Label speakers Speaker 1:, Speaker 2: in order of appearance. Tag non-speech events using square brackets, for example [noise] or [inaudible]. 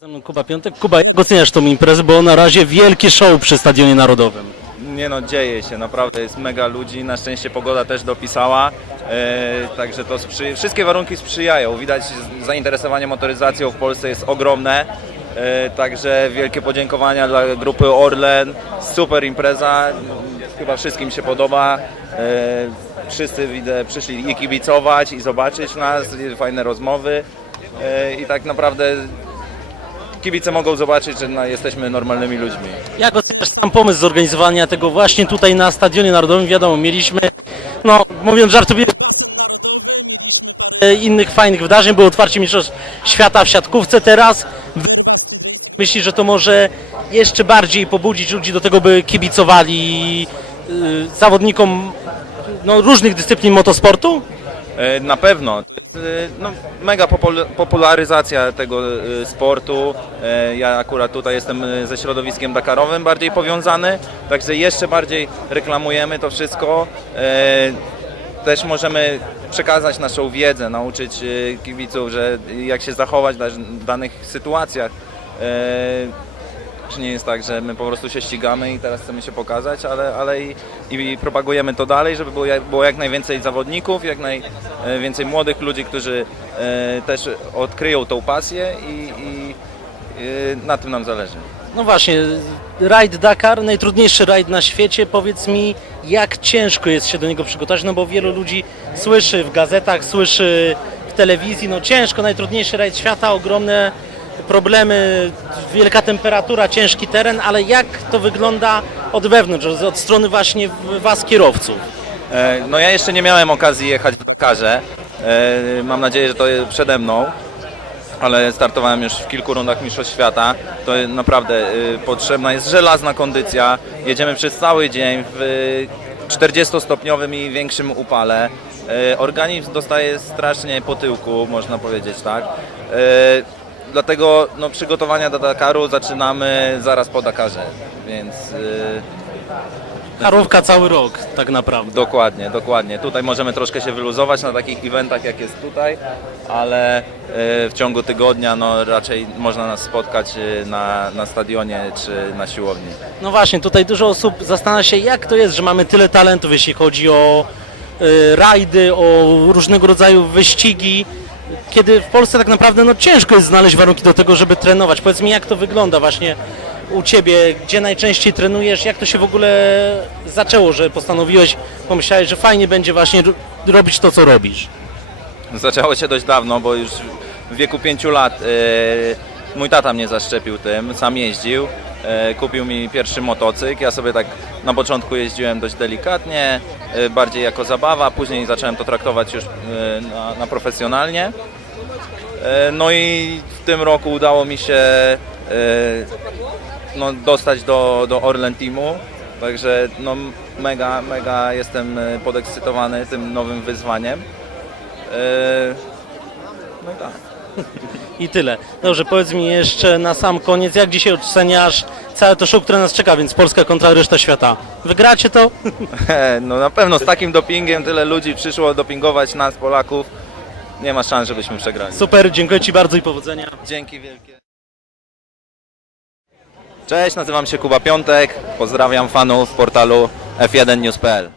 Speaker 1: Ze mną Kuba Piątek. Kuba, jak oceniasz tą imprezę, bo na razie wielkie show przy Stadionie Narodowym.
Speaker 2: Nie no, dzieje się, naprawdę jest mega ludzi, na szczęście pogoda też dopisała, e, także to sprzy... wszystkie warunki sprzyjają, widać zainteresowanie motoryzacją w Polsce jest ogromne, e, także wielkie podziękowania dla grupy Orlen, super impreza, chyba wszystkim się podoba, e, wszyscy widzę przyszli i kibicować i zobaczyć nas, fajne rozmowy. I tak naprawdę kibice mogą zobaczyć, że no, jesteśmy normalnymi ludźmi.
Speaker 1: Jak oceniasz sam pomysł zorganizowania tego właśnie tutaj na Stadionie Narodowym? Wiadomo, mieliśmy, no mówiąc żartobliwie, e, innych fajnych wydarzeń, było otwarcie Mistrzostw Świata w siatkówce teraz. Myślisz, że to może jeszcze bardziej pobudzić ludzi do tego, by kibicowali y, zawodnikom no, różnych dyscyplin motosportu?
Speaker 2: E, Na pewno. E, No, mega popul- popularyzacja tego e, sportu. E, Ja akurat tutaj jestem ze środowiskiem Dakarowym bardziej powiązany, także jeszcze bardziej reklamujemy to wszystko. Też możemy przekazać naszą wiedzę, nauczyć kibiców, że jak się zachować w danych sytuacjach. E, czy nie jest tak, że my po prostu się ścigamy i teraz chcemy się pokazać, ale, ale i, i propagujemy to dalej, żeby było jak, było jak najwięcej zawodników, jak najwięcej młodych ludzi, którzy e, też odkryją tą pasję i, i e, na tym nam zależy.
Speaker 1: No właśnie, rajd Dakar, najtrudniejszy rajd na świecie. Powiedz mi, jak ciężko jest się do niego przygotować, no bo wielu ludzi słyszy w gazetach, słyszy w telewizji, no ciężko, najtrudniejszy rajd świata, ogromne problemy, wielka temperatura, ciężki teren, ale jak to wygląda od wewnątrz, od strony właśnie was kierowców?
Speaker 2: E, No ja jeszcze nie miałem okazji jechać w Dakarze. E, Mam nadzieję, że to przede mną. Ale startowałem już w kilku rundach Mistrzostw Świata. To naprawdę y, potrzebna jest żelazna kondycja. Jedziemy przez cały dzień w y, 40-stopniowym i większym upale. E, Organizm dostaje strasznie po tyłku, można powiedzieć tak. Dlatego no, przygotowania do Dakaru zaczynamy zaraz po Dakarze, więc y,
Speaker 1: Karówka cały rok, tak naprawdę.
Speaker 2: Dokładnie, dokładnie. Tutaj możemy troszkę się wyluzować na takich eventach jak jest tutaj, ale e, w ciągu tygodnia no, raczej można nas spotkać e, na, na stadionie czy na siłowni.
Speaker 1: No właśnie, tutaj dużo osób zastanawia się, jak to jest, że mamy tyle talentów, jeśli chodzi o y, rajdy, o różnego rodzaju wyścigi, kiedy w Polsce tak naprawdę no, ciężko jest znaleźć warunki do tego, żeby trenować. Powiedz mi, jak to wygląda właśnie u Ciebie, gdzie najczęściej trenujesz, jak to się w ogóle zaczęło, że postanowiłeś, pomyślałeś, że fajnie będzie właśnie ro- robić to, co robisz.
Speaker 2: Zaczęło się dość dawno, bo już w wieku 5 lat e, mój tata mnie zaszczepił tym, sam jeździł. E, kupił mi pierwszy motocykl. Ja sobie tak na początku jeździłem dość delikatnie, e, bardziej jako zabawa, później zacząłem to traktować już e, na, na profesjonalnie. No i w tym roku udało mi się no, dostać do, do Orlen Teamu. Także no, mega, mega jestem podekscytowany tym nowym wyzwaniem. No i tak. [laughs]
Speaker 1: I tyle. Dobrze, powiedz mi jeszcze na sam koniec, jak dzisiaj oceniasz całe to show, które nas czeka, więc Polska kontra reszta świata. Wygracie to? [laughs]
Speaker 2: No na pewno z takim dopingiem tyle ludzi przyszło dopingować nas, Polaków. Nie ma szans, żebyśmy przegrali.
Speaker 1: Super, dziękuję Ci bardzo i powodzenia.
Speaker 2: Dzięki wielkie. Cześć, nazywam się Kuba Piątek. Pozdrawiam fanów portalu f1news.pl.